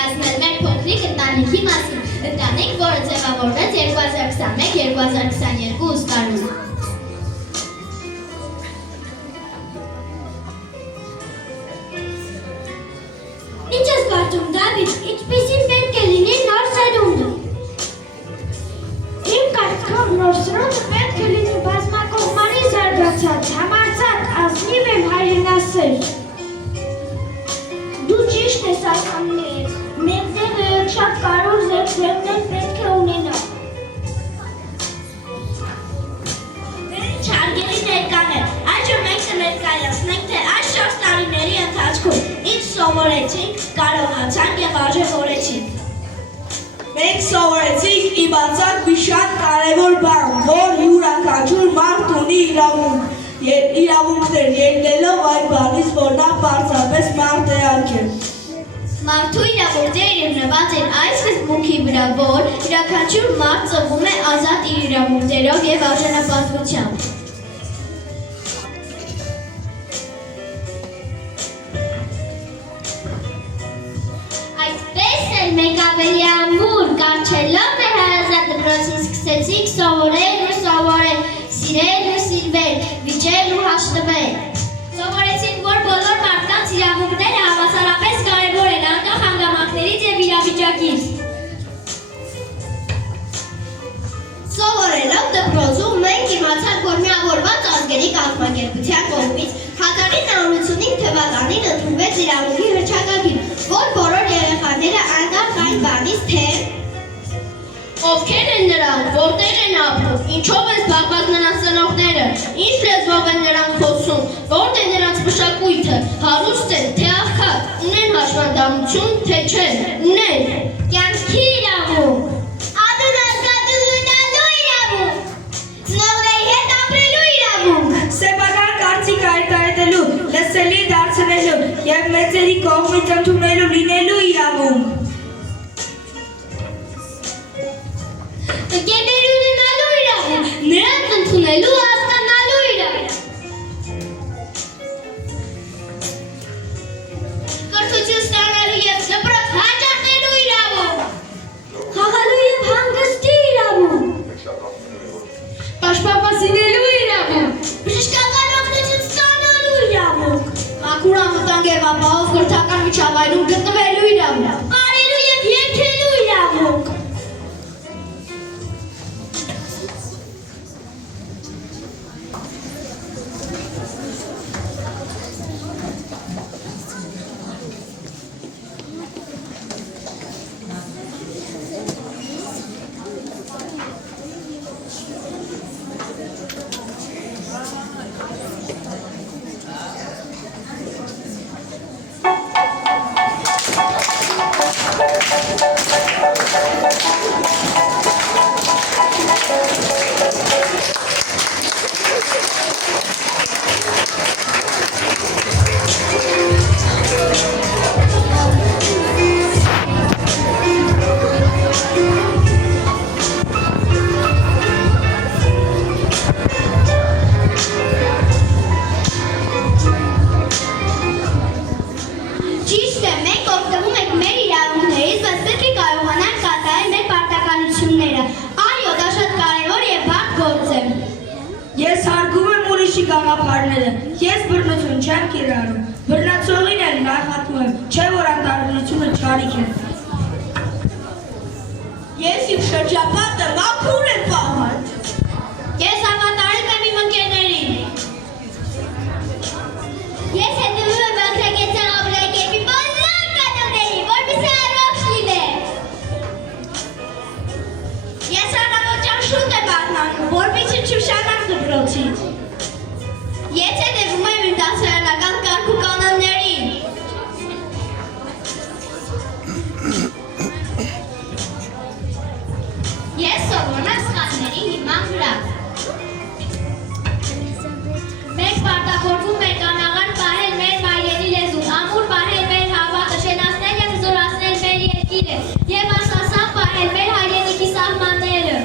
ներկայացնել մեր փոքրիկ ընտանիքի մասին, ընտանիք, որը ձևավորվեց 2021-2022 տարում։ Ինչ ես կարծում, Դավիթ, ինչպիսին պետք է լինի նոր սերունդը։ Իմ կարծիքով նոր սերունդը պետք է լինի բազմակողմանի զարգացած, համարձակ, ազնիվ և հայրենասեր։ Դու ճիշտ ես ասանում, մեզդեղը շատ կարևոր ձեռքբերումներ պետք է ունենա։ Վերջ հարգելի ներկաներ, այժմ մենք կներկայացնենք, թե այս 4 տարիների ընթացքում ինչ սովորեցինք, կարողացանք և արժևորեցինք։ Մենք սովորեցինք իմացանք մի շատ կարևոր բան, որ յուրաքանչյուր մարդ ունի իրավունքներ, ելնելով այդ բանից, որ նա պարզապես մարդեակ է։ Մարդու իրավունքները հիմնված են այս սկզբունքի վրա, որ յուրաքանչյուր մարդ ծնվում է ազատ իր իրավունքներով և արժանապատվությամբ։ Այդպես էլ մենք ավելի ամուր կանչելով մեր հարազատ դպրոցին սկսեցինք սովորել ու սովորել, սիրել ու սիրվել, վիճել ու հաշտվել։ Սովորեցինք, որ բոլոր մարդկանց իրավունքները հավասարապես կարևոր են անկախ հանգամանքներից և իրավիճակից։ Սովորելով դպրոցում մենք իմացանք, որ Միավորված ազգերի կազմակերպության կողմից 1985 թվականին ընդունվեց իրավունքի հռչակագիր, որ բոլոր երեխաները անկախ այն բանից, թե ովքեր են նրանք, որտեղ են ապրում, ինչով են զբաղված նրանց ծնողները, ինչ լեզվով են նրանք խոսում, որտեղ է նրանց մշակույթը, հարուստ են, թե աղքատ, ունեն հաշվանդամություն, թե չեն, ունեն կյանքի իրավունք, ունենալու իրավունք, ծնողների հետ ապրելու իրավունք, սեփական կարծիք արտահայտելու, լսելի դարձնելու և մեծերի կողմից ընդունելու լինելու իրավունք։ Ընկերների ունենալու իրավունք, նրանց ընդունելու հասկանալու իրավունք։ Կրթություն ստանալու և դպրոց հաճախելու իրավունք։ Խաղալու և հանգստի իրավունք։ Պաշտպանվելու իրավունք։ Բժշկական օգնություն ստանալու իրավունք։ Մաքուր անվտանգ և ապահով կրթական միջավայրում գտնվելու իրավունք։ Մարելու և երգելու իրավունք։ Ճիշտ է, մենք օգտվում ենք մեր իրավունքներից, բայց պետք է կարողանանք կատարել մեր պարտականությունները։ Այո, դա շատ կարևոր և բարդ գործ է։ Ես հարգում եմ ուրիշի գաղափարները, ես բռնություն չեմ կիրառում, բռնացողին էլ նախատում եմ, չէ որ անտարբերությունը չարիք է։ Ես իմ շրջապատը մաքուր եմ պահել։ Ես հավատարիմ եմ իմ ընկերներին։ Ես հետևում եմ բացակեցան ապրակերպի բոլոր կանոններին, որպեսզի առողջ լինեմ։ Ես առավոտյան շուտ եմ արթնանում, որպեսզի չուշանամ դպրոցից։ Ես հետևում եմ իմ դասարանական կարգ ու կանոններին։ Ես սովորում եմ սխալների հիման վրա։ Մենք պարտավորվում ենք անաղարտ պահել մեր մայրենի լեզուն, ամուր պահել մեր հավատը, շենացնել և զորացնել մեր երկիրը և անսասան պահել մեր հայրենիքի սահմանները։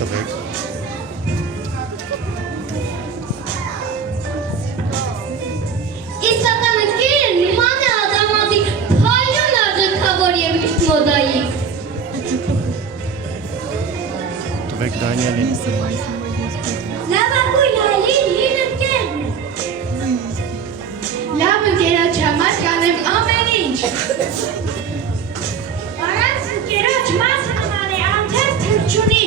տվեք։ Իսկական ընկերն նման է ադամատի փայլուն աջակավոր և միշտ մոդայի։ Տվեք Դանիելին։ Լավագույն այլին հին ընկերն է։ Լավ ընկերոջ համար կանեմ ամեն ինչ։ Առանց ընկերոջ մասը նման է անթև թրջունի։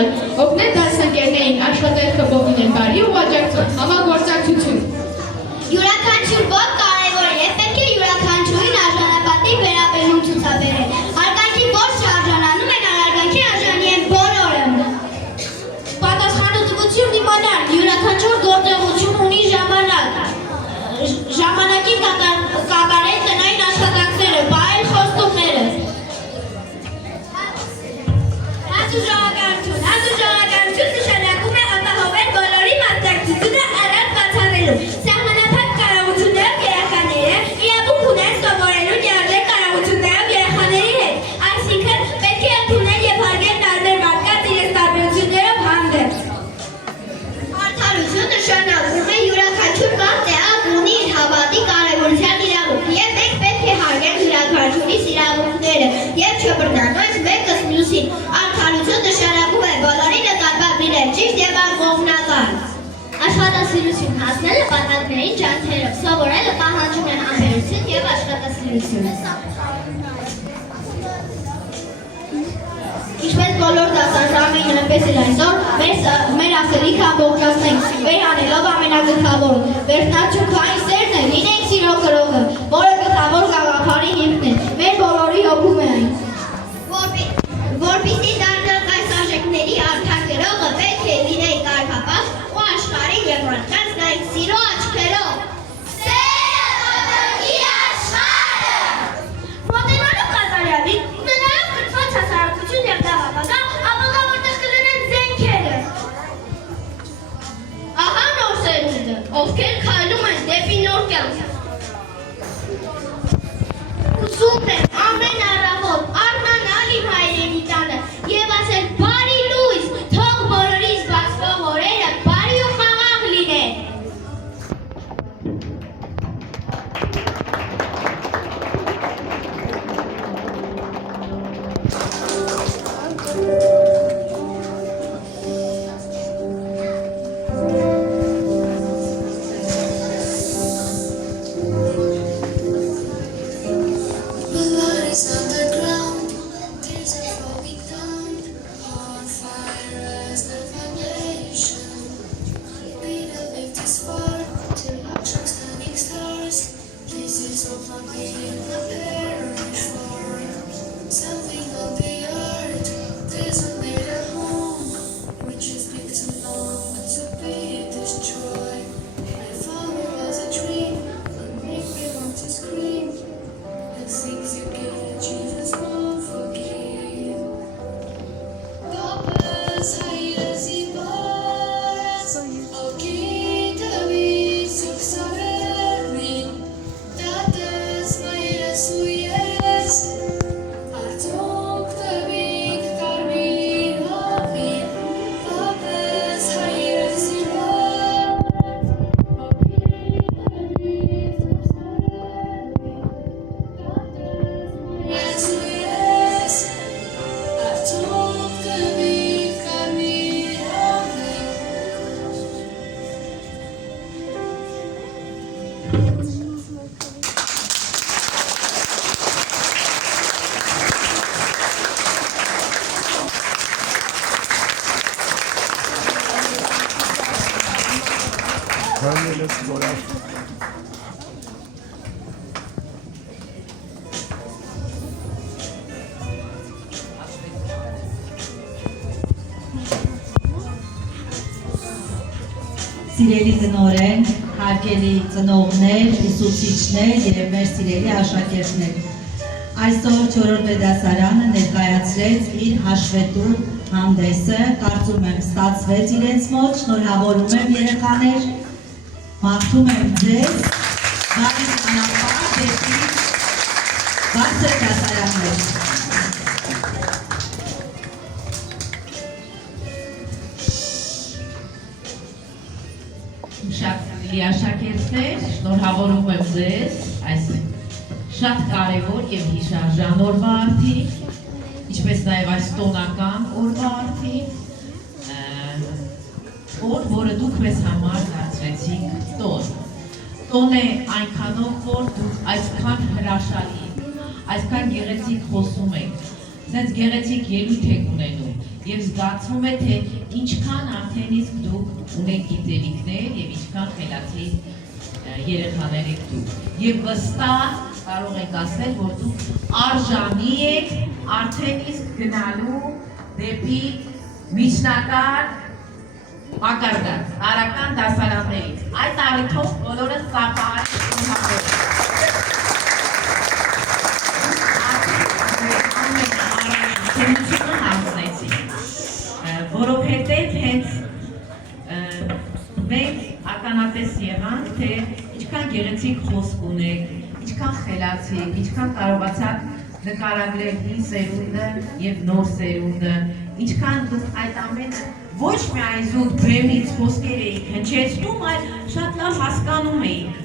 համար, օգնել դասընկերներին աշխատանքը բողջել բարի ու աջակցող համագործակցություն։ Յուրաքանչյուր ոք կարևոր է եւ պետք է յուրաքանչյուրին արժանապատիվ վերաբերմունք ցուցաբերել։ Արգանքի ոչ շարժանանում են, արգանքի արժանի են բոլորը։ Պատասխանատվություն իմանալ, յուրաքանչյուր գործողություն ունի ժամանակ։ Ժամանակին կատարել տնային աշխատանքները, պահել խոստումները։ Հազուժողականություն նշանակում է ապահովել բոլորի մասնակցությունը առանց բացառելու։ Սահմանափակ կարողություններով երեխաները իրավունք ունեն սովորելու յարդեր կարողություններով երեխաների հետ։ Այսինքն պետք է ընդունել եւ հարգել տարբեր մարդկանց իրենց տարբերություններով հանդերձ։ Արդարություն նշանակում է յուրաքանչյուր մարդ տեղակ ունի իր հավատի կարևորության իրավունք եւ մենք պետք է հարգենք յուրաքանչյուրիս իրավունքները եւ չբռնանանք մեկս մյուսին։ Արդարություն նշանակում է բոլորի նկատմամբ լինել ճիշտ եւ անկողմնակալ։ Աշխատասիրություն հասնելը պատանքներին ջանքերով, սովորելը պահանջում է համբերություն եւ աշխատասիրություն։ Ինչպես բոլոր դասաժամերին, այնպես էլ այսօր մեր ասելիքը ամբողջացնենք, վերանելով ամենագլխավորը, վերջնաճյուղային սերն է, լինենք սիրո կրողը, որը գլխավոր գաղափարի հիմքն է, մեր բոլորի հոգում է այն։ Որպեսզի դառնանք այս արժեքների արդար կրողը, պետք է լինենք կարգապահ ու աշխարհի եւ մարդկանց նայենք սիրո աչքերով։ Մոտենալով կատարյալին, ունենալով կրթված հասարակություն եւ դահապագա, ապագա որտեղ կլինեն զենքերը։ Ահա նոր սերունդը, ովքեր քայլում են դեպի նոր կյանք։ Ուզում եմ ամեն առավոտ արթնանալ իմ հայրենի տանը եւ ասել բարի լույս, թող բոլորիս բացվող օրերը բարի ու խաղաղ լինեն։ Blood is underground, tears are falling down, on fire as the foundation. We the victors far, till action standing stars, pieces of my being perish for. Something of the art, doesn't need a home, which has been too long to be destroyed. If our was a dream, it make me want to scream. The things you get, Jesus won't forgive. Doppels heiles i baras, och i David suxavermin. Dates maires uies, artok David karmin havin. Doppels heiles i baras, och i David suxavermin. Jesus, artok David karmin havin. Դանիելը զորավ։ Սիրելի ծնորեն, հարգելի ծնողներ, ուսուցիչներ եւ մեր սիրելի աշակերտներ։ Այսօր 4-րդ դասարանը ներկայացրեց իր հաշվետու հանդեսը, կարծում եմ ստացվեց իրենց մոտ, շնորհավորում եմ երեխաներ, մաղթում եմ ձեզ, բարի ճանապարհ դեպի բարձր դասարաններ։ Շատ աշակերտներ, շնորհավորում եմ ձեզ այս շատ կարևոր եւ հիշարժան օրվա արդի, ինչպես նաեւ այս տոնական օրվա արդի, որը դուք մեզ համար դարձրեցիք տոն։ Տոն է այնքանով, որ դուք այսքան հրաշալի, այսքան գեղեցիկ խոսում եք, սենց գեղեցիկ ելույթ եք ունենում եւ զգացվում է, թե ինչքան արդեն իսկ դուք ունեք գիտելիքներ եւ ինչքան խելացի երեխաներ եք դուք։ Եվ վստահ կարող եք ասել, որ դուք արժանի եք արդեն իսկ գնալու դեպի միջնակարգ մակարդակ, տարրական դասարաններից։ Այդ առիթով բոլորը սապար որովհետև հենց մենք ականատես եղանք, թե ինչքան գեղեցիկ խոսք ունեք, ինչքան խելացի եք, ինչքան կարողացաք նկարագրել հին սերունդը և նոր սերունդը, ինչքան դուք այդ ամենը ոչ միայն զուտ բեմից խոսքեր էիք հնչեցնում, այլ շատ լավ հասկանում էիք,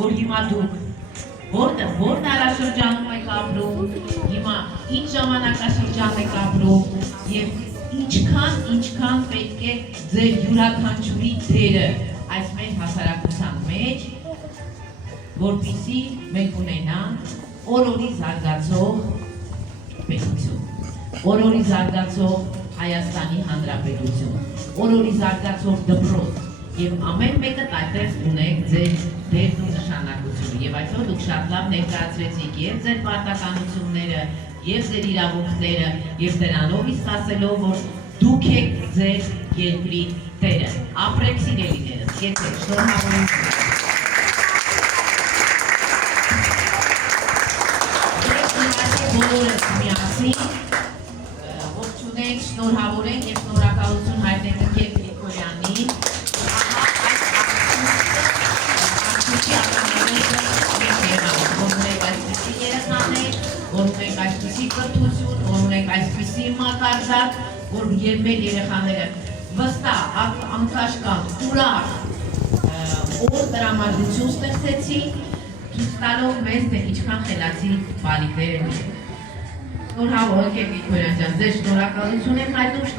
որ հիմա դուք որ դարաշրջանում եք ապրում, հիմա ինչ ժամանակաշրջան եք ապրում և ինչքան պետք է ձեր յուրաքանչյուրի դերը այս մեր հասարակության մեջ, որպեսզի մենք ունենանք օր-օրի զարգացող պետություն, օր-օրի զարգացող Հայաստանի Հանրապետություն, օր-օրի զարգացող դպրոց և ամեն մեկը այդտեղ ունեք ձեր դերն ու նշանակությունը և այսօր դուք շատ լավ ներկայացրեցիք և ձեր պարտականությունները և ձեր իրավունքները և դրանով իսկ ասելով, որ դուք եք ձեր երկրի տերը, ապրեք սիրելիներս, եթե շնորհավորություն։ Բոլորս միասին ողջունենք, շնորհավորենք և շնորհակալություն հայտնենք ընկեր Գրիգորյանին, որ ունենք այսպիսի երեխաներ, որ ունենք այսպիսի կրթություն, որ ունենք այսպիսի մակարդակ, որ և մեր երեխաները վստահ, անկաշկանդ, ուրախ, օր տրամադրություն ստեղծեցին, ցույց տալով մեզ, թե ինչքան խելացի բալիկներ են։ Շնորհավոր եք Գրիգորյան ջան, ձեզ շնորհակալություն եմ հայտնում,